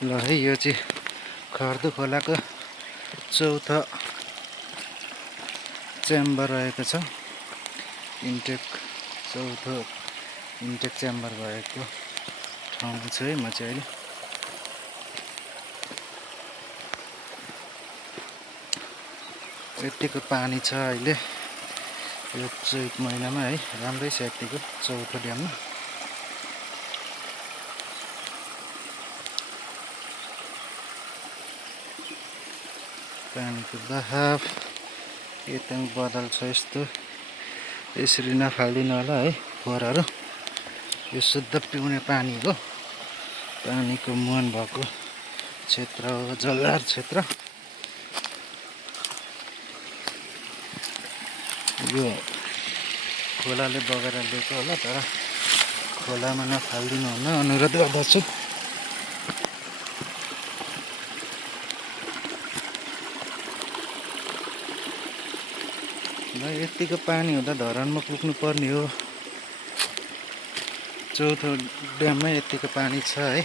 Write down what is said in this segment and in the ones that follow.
ल है, यो चाहिँ खर्दु खोलाको चौथो च्याम्बर रहेको छ। इन्टेक चौथो इन्टेक च्याम्बर भएको ठाउँमा छु है म चाहिँ अहिले। यतिको पानी छ अहिले यो चैत महिनामा है, राम्रै छ यतिको चौथो ड्याममा। पानीको बहाव यताङ बदल छ यस्तो, यसरी नफालिदिनु होला है फोहोरहरू। यो शुद्ध पिउने पानी हो, पानीको मुहान भएको क्षेत्र हो, जलधार क्षेत्र। यो खोलाले बगेर ल्याएको होला, तर खोलामा नफालिदिनु हुन अनुरोध गर्दछु। यतिको पानी हुँदा धरानमा पुग्नु पर्ने हो। चौथो ड्याममा यतिको पानी छ है।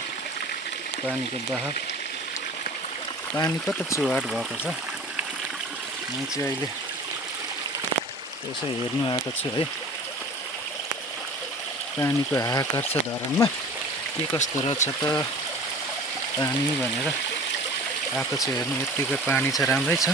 पानीको बहाव, पानी कता चुहाट भएको छ। म चाहिँ अहिले यसो हेर्नु आएको छु है, पानीको हाहाकार छ धरानमा, के कस्तो रहेछ त पानी भनेर आएको छु हेर्नु। यतिको पानी छ, राम्रै छ।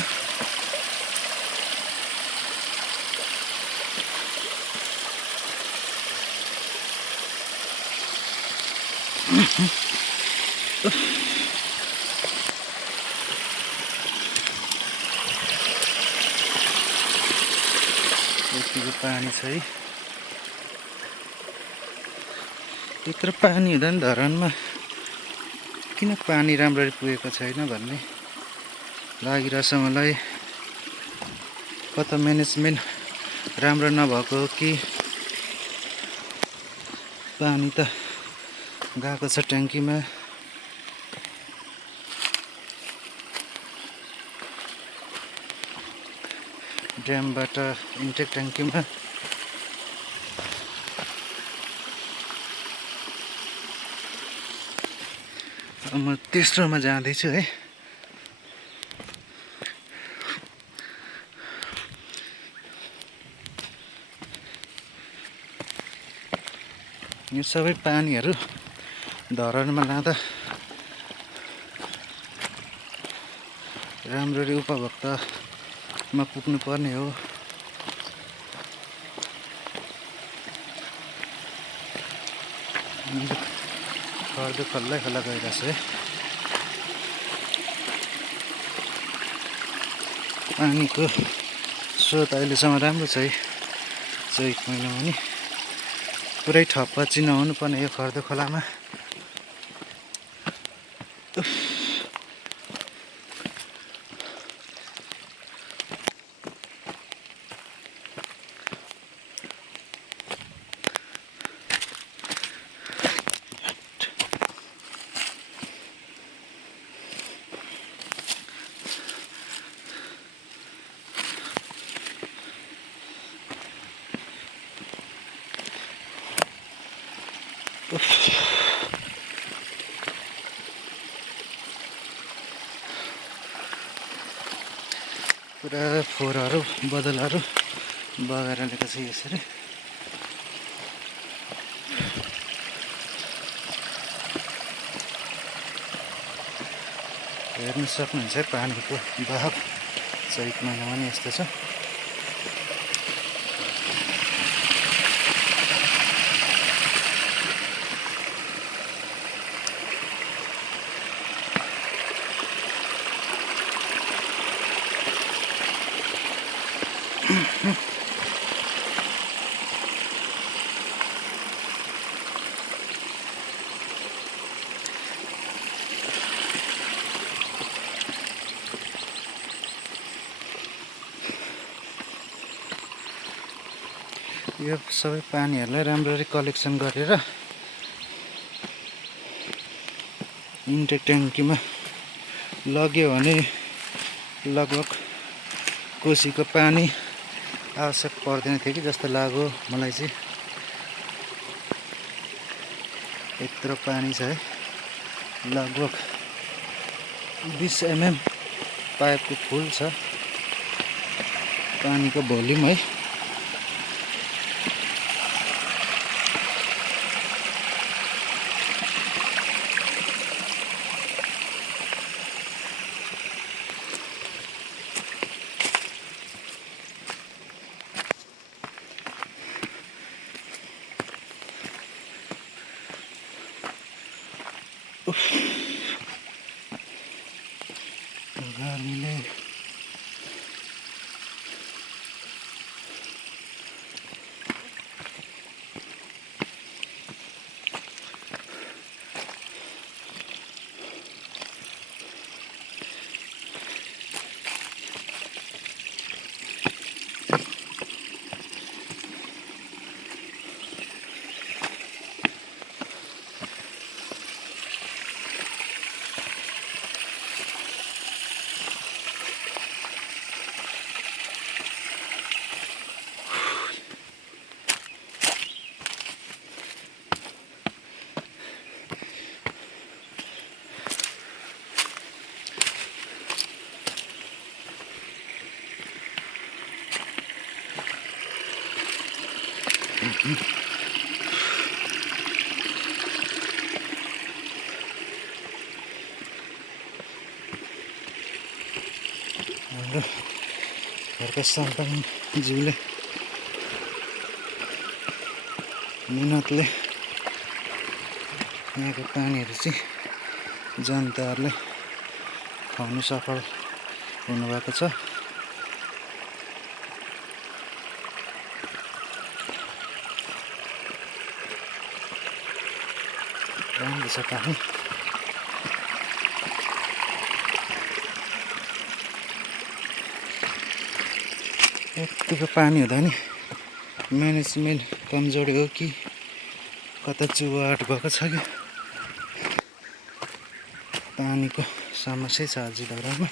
यतिको पानी छ है। त्यत्रो पानी हुँदा नि धरानमा किन पानी राम्ररी पुगेको छैन भन्ने लागिरहेछ मलाई। कता म्यानेजमेन्ट राम्रो नभएको हो कि पानी त गएको छ ट्याङ्कीमा। ड्यामबाट इन्टेक ट्याङ्कीमा। म तेस्रोमा जाँदैछु है। यो सबै पानीहरू धरानमा लाँदा राम्ररी उपभोक्तामा पुग्नु पर्ने हो। खर्दो खल्लै खल्ला गइरहेछ है। पानीको स्रोत अहिलेसम्म राम्रो छ है चैत महिनामा नि। पुरै ठप्प चाहिँ नहुनु पर्ने यो खर्दो खोलामा। पुरा फोहोरहरू बदलहरू बगेर ल्याएको छ यसरी। हेर्न सक्नुहुन्छ पानीको बहाव चैत महिनामा नि यस्तो छ। यो सबै पानीहरूलाई राम्ररी कलेक्सन गरेर इन्टेक ट्याङ्कीमा लग्यो भने लगभग कोसीको पानी आवश्यक पर्दैन थियो कि जस्तो लाग्यो मलाई चाहिँ। यत्रो पानी छ है, लगभग 20 mm पाइपको फुल छ पानीको भोल्युम है। गर्मीले हाम्रो घरका सन्तान ज्यूले मिहिनेतले यहाँको पानीहरू चाहिँ जनताहरूले खुवाउन सफल हुनुभएको छ। राम्रो छ पानी। यतिको पानी हुँदा नि म्यानेजमेन्ट कमजोरी हो कि कता चुहाट भएको छ कि पानीको समस्या छ आज घरमा।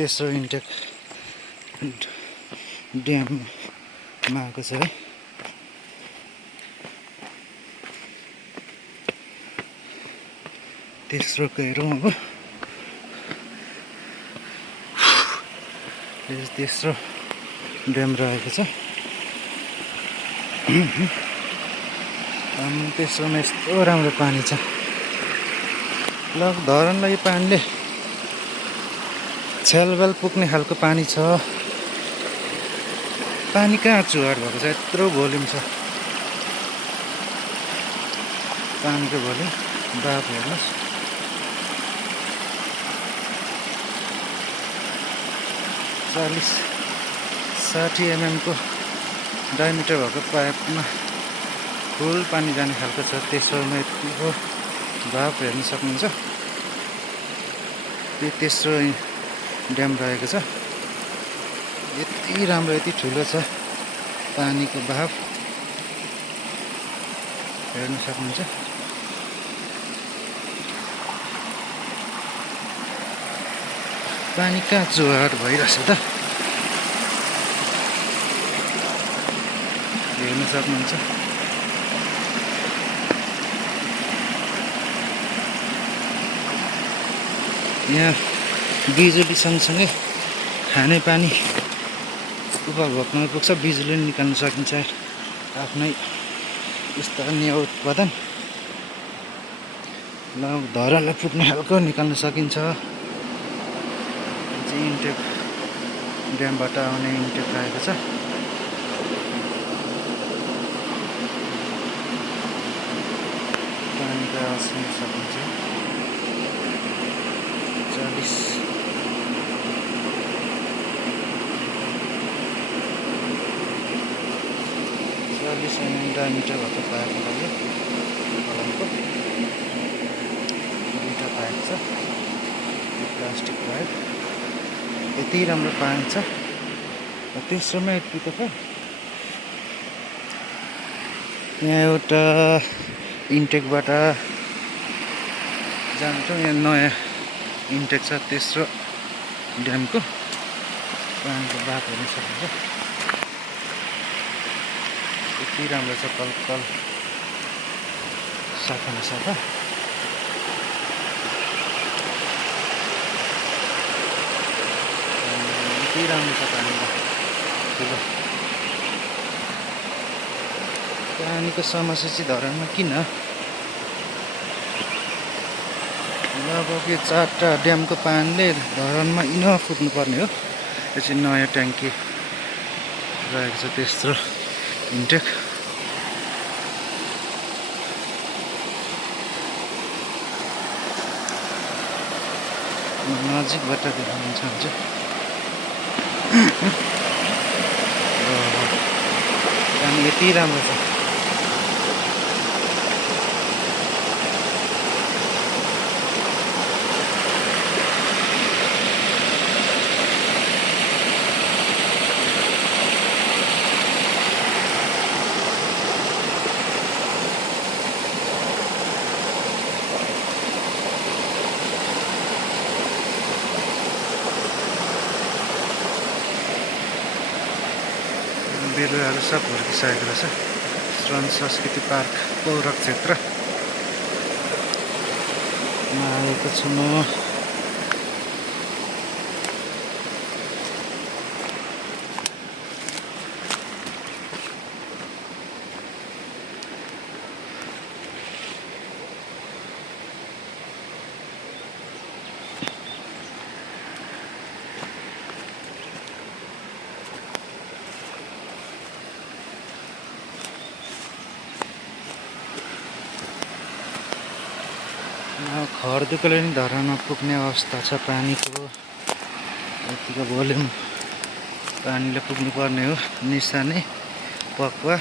तेस्रो इन्टेक ड्याममा आएको छ है। तेस्रोको हेरौँ अब। तेस्रो ड्याम रहेको छ। तेस्रोमा यस्तो राम्रो पानी छ। ल धरनलाई यो पानीले छेलबेल पुग्ने खालको पानी छ। पानी कहाँ चुहाट भएको छ, यत्रो भोल्युम छ पानीको भोल्युम। बाफ हेर्नुहोस्, चालीस 60 mm को डायमिटर भएको पाइपमा फुल पानी जाने खालको छ। तेस्रोमा यतिको बाफ हेर्न सक्नुहुन्छ। यो तेस्रो ड्याम रहेको छ। यति राम्रो यति ठुलो छ पानीको बहाव हेर्न सक्नुहुन्छ। पानी कहाँ चुहाट भइरहेछ त हेर्न सक्नुहुन्छ। यहाँ बिजुली सँगसँगै खाने पानी उपभोग्न पुग्छ। बिजुली निकाल्न सकिन्छ आफ्नै स्थानीय उत्पादन। धरालाई पुग्ने खालको निकाल्न सकिन्छ। इन्टेक ड्यामबाट आउने इन्टेक रहेको छ। पानीको आवाज सुन्न सकिन्छ। 40 दुईवटा मिटर भएको पाइप लाग्यो कलमको, दुईवटा पाइप छ, प्लास्टिक पाइप। यति राम्रो पानी छ। तेस्रोमा यति त छ। यहाँ एउटा इन्टेकबाट जान्छौँ। यहाँ नयाँ इन्टेक छ तेस्रो ड्यामको। पानीको बात हेर्न सकिन्छ। यति राम्रो छ, कल सफा न सफा। यति राम्रो छ पानी ठुलो। पानीको समस्या चाहिँ धरानमा किन? लगभग यो 4टा ड्यामको पानीले धरानमा इनफ पुग्नुपर्ने हो। यो चाहिँ नयाँ ट्याङ्की रहेको छ तेस्रो इन्टेक। नजिकबाट देखाउन चाहन्छु। पानी यति राम्रो छ। बिरुवाहरू सब हुर्किसकेको रहेछ। श्रम संस्कृति पार्क पौरक क्षेत्रमा आएको छु म। खर्दुकोले नि धरानमा पुग्ने अवस्था छ पानीको। यतिको भोल्युम पानीले पुग्नु पर्ने हो। निसाने पक्वा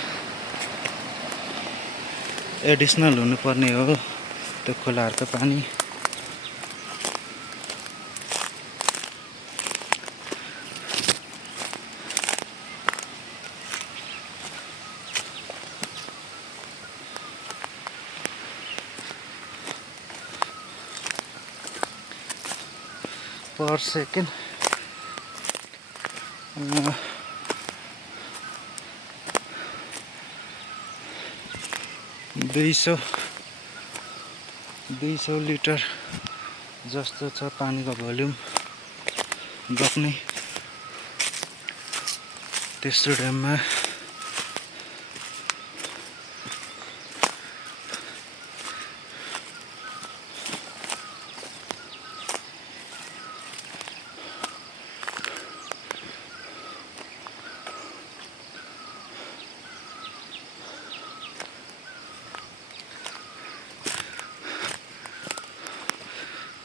एडिसनल हुनुपर्ने हो त्यो खोलाहरूको पानी। पर सेकेन्ड 200 लिटर जस्तो छ पानीको भोल्युम बग्ने तेस्रो ड्याममा।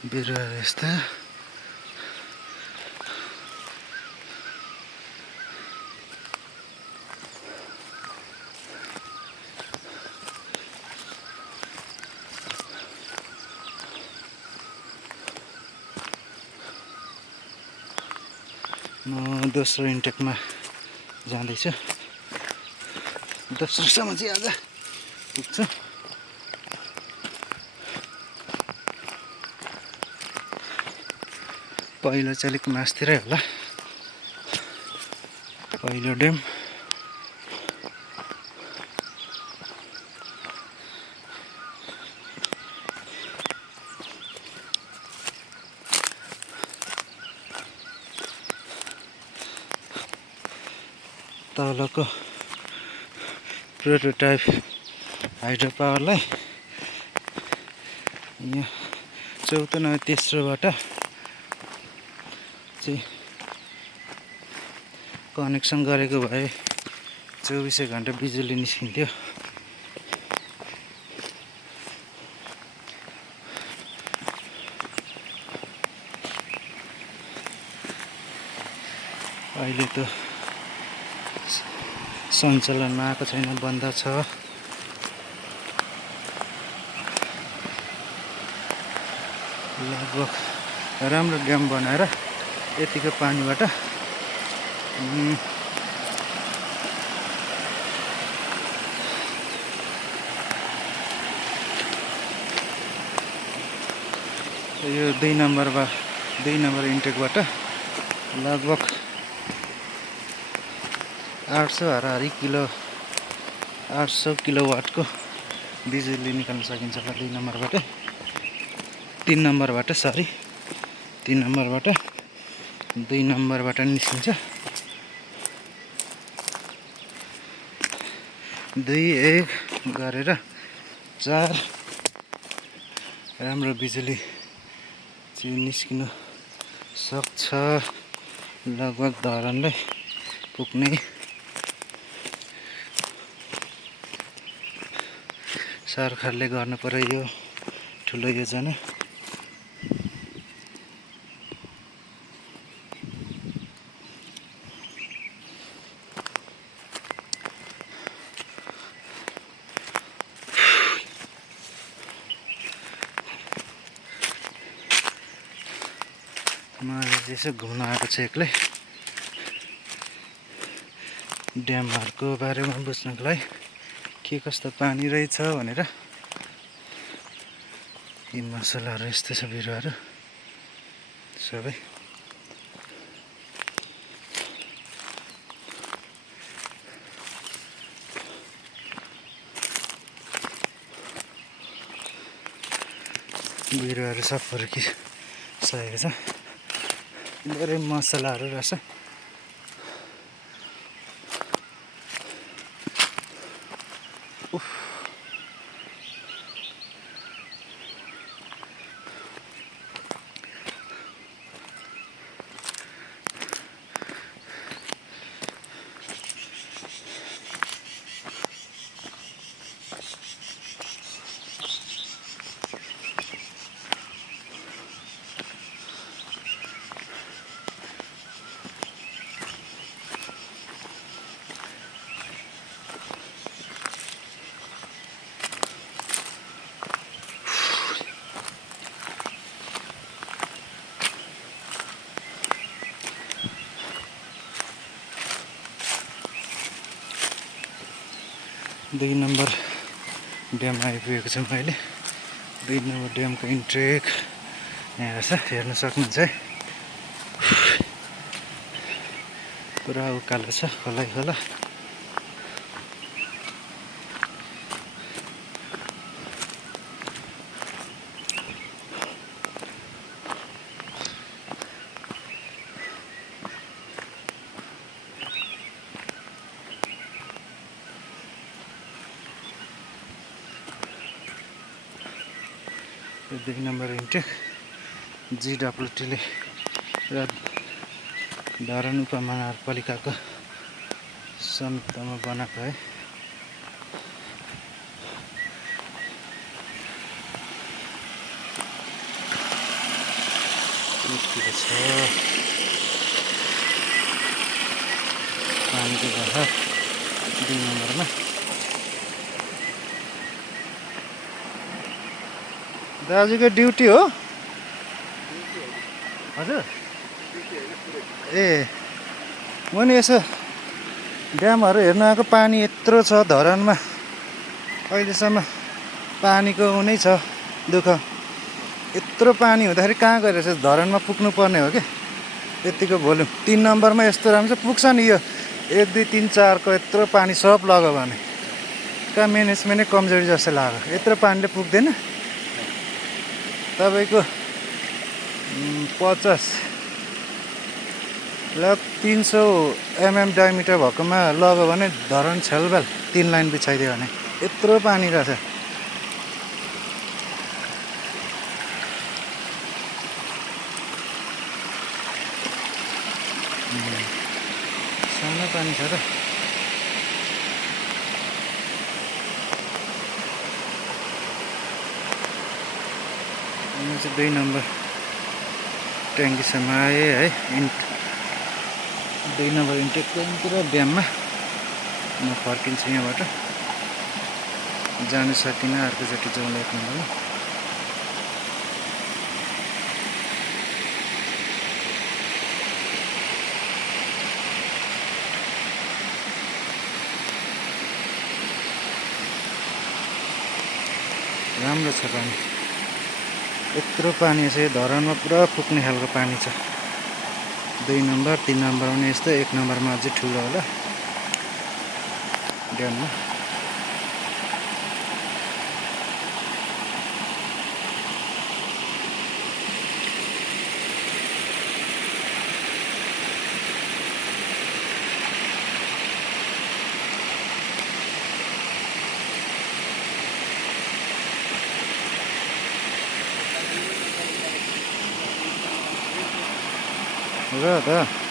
बिरुवा यस्ता म दोस्रो इन्टेकमा जाँदैछु। दोस्रोसम्म चाहिँ आज पुग्छु। पहिलो चाहिँ अलिक मास्तिरै होला पहिलो ड्याम। तलको प्रोटोटाइप हाइड्रो पावरलाई यहाँ चौथो नभए तेस्रोबाट चाहिँ कनेक्सन गरेको भए 24 घण्टा बिजुली निस्किन्थ्यो। अहिले त सञ्चालनमा आएको छैन, बन्द छ। लगभग राम्रो ड्याम बनाएर यतिको पानीबाट यो 2 नम्बर इन्टेकबाट लगभग 800 किलोवाटको बिजुली निकाल्न सकिन्छ होला 2 नम्बरबाट 3 नम्बरबाट 2 नम्बरबाट निस्किन्छ 2-1 गरेर 4 राम्रो बिजुली चाहिँ निस्किन सक्छ लगभग धरानलाई पुग्ने सरकारले गर्नु पर्यो यो ठुलो योजना मलाई यसो घुम्न आएको छु एक्लै ड्यामहरूको बारेमा बुझ्नको लागि के कस्तो पानी रहेछ भनेर यी मसलाहरू यस्तो छ बिरुवाहरू सबै बिरुवाहरू सब फर्किसकेको छ धेरै मसलाहरू रहेछ 2 नम्बर ड्याम आइपुगेको छु मैले 2 नम्बर ड्यामको इन्ट्रेक यहाँ रहेछ हेर्न सक्नुहुन्छ है पुरा उकालो छ खोलै खोला यो 2 नम्बर इन्टेक जिडब्ल्युटीले र धरान उपमहानगरपालिकाको संयुक्तमा बनाएको है पानीको बहाव 2 नम्बरमा दाजुको ड्युटी हो हजुर ए म नि यसो ड्यामहरू हेर्न आएको पानी यत्रो छ धरानमा अहिलेसम्म पानीको नै छ दुःख यत्रो पानी हुँदाखेरि कहाँ गएर चाहिँ धरानमा पुग्नु पर्ने हो कि यतिको भोल्युम 3 नम्बरमा यस्तो राम्रो पुग्छ नि यो 1 2 3 4 को यत्रो पानी सब लग्यो भने कहाँ म्यानेजमेन्टै कमजोरी जस्तो लाग्यो यत्रो पानीले पुग्दैन तपाईको 50 लग 300 mm डायमिटर भएकोमा लग्यो भने धरान छेलबेल 3 लाइन बिछाइदियो भने यत्रो पानी रहेछ सानो पानी छ त यो चाहिँ 2 नम्बर ट्याङ्कीसम्म आए है 2 नम्बर इन्टेकको पुरा ड्याममा म फर्किन्छु यहाँबाट जानु सकिनँ अर्कोचोटि जाउँला 1 नम्बरमा राम्रो छ पानी। यत्रो पानी छ यो धरानमा पुरा पुग्ने खालको पानी छ। 2 नम्बर 3 नम्बरमा पनि यस्तो, 1 नम्बरमा अझै ठुलो होला ड्याममा। र त